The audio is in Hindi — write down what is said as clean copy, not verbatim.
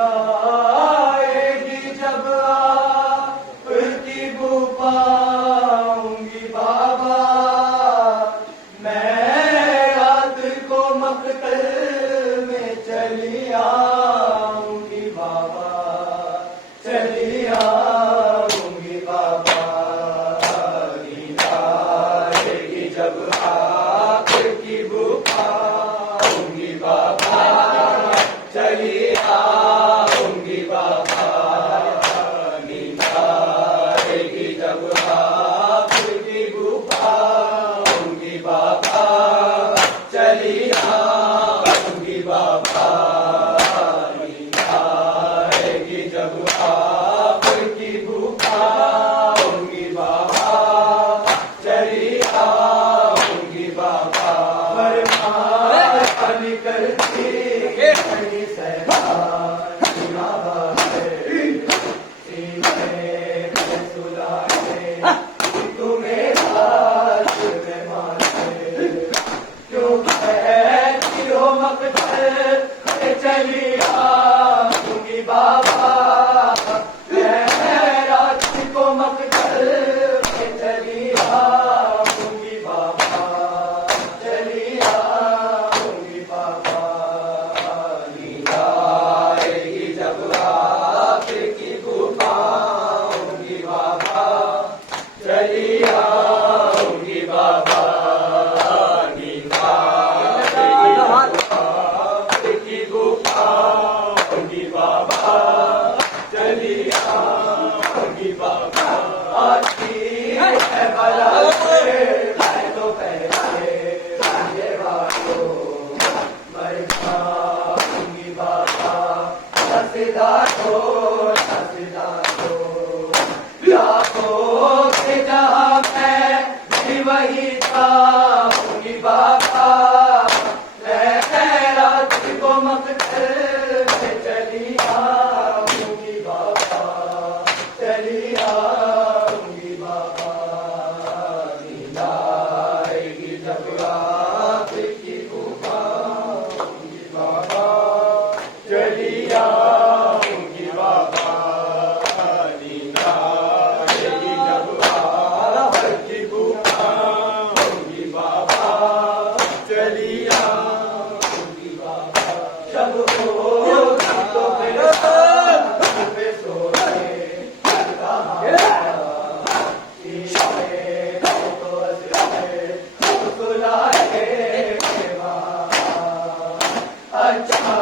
आएगी जब आपकी बुआ आऊंगी बाबा, मैं रात को मक्तल में चली आऊंगी बाबा, चली आऊंगी बाबा। नींद आएगी जब आपकी बुआ आऊंगी बाबा, चली आऊंगी बाबा। नींद आएगी जब आपकी बुआ आऊंगी बाबा, चली आऊंगी बाबा। नींद आएगी जब आपकी बुआ आऊंगी बाबा, चली आऊंगी बाबा। फरमान करती बड़ी सहना बातें, सीने में सुलाते तुम्हें साथ में मारते, क्यों कहती हो मक्तल में चली आऊंगी बाबा, मैं रात को मक्तल में चली आऊंगी बाबा, चली आऊंगी बाबा। नींद आएगी जब आपकी बुआ आऊंगी बाबा, चली आऊंगी बाबा। नींद आएगी जब आपकी बुआ आऊंगी बाबा, चली आऊंगी बाबा। आती है बला से मैं तो पहले ये बातों मर जाऊंगी बाबा, हंसदा तो लाखों के जहां मैं भी वही चाहूंगी बाबा, मैं रात को मक्तल में चली आऊंगी बाबा, चली आऊंगी बाबा। नींद आएगी जब आपकी बुआ आऊंगी बाबा, चली आऊंगी बाबा। नींद आएगी जब आपकी बुआ आऊंगी बाबा, चली आऊंगी बाबा। जब होगी तो फिर पे सोने अच्छा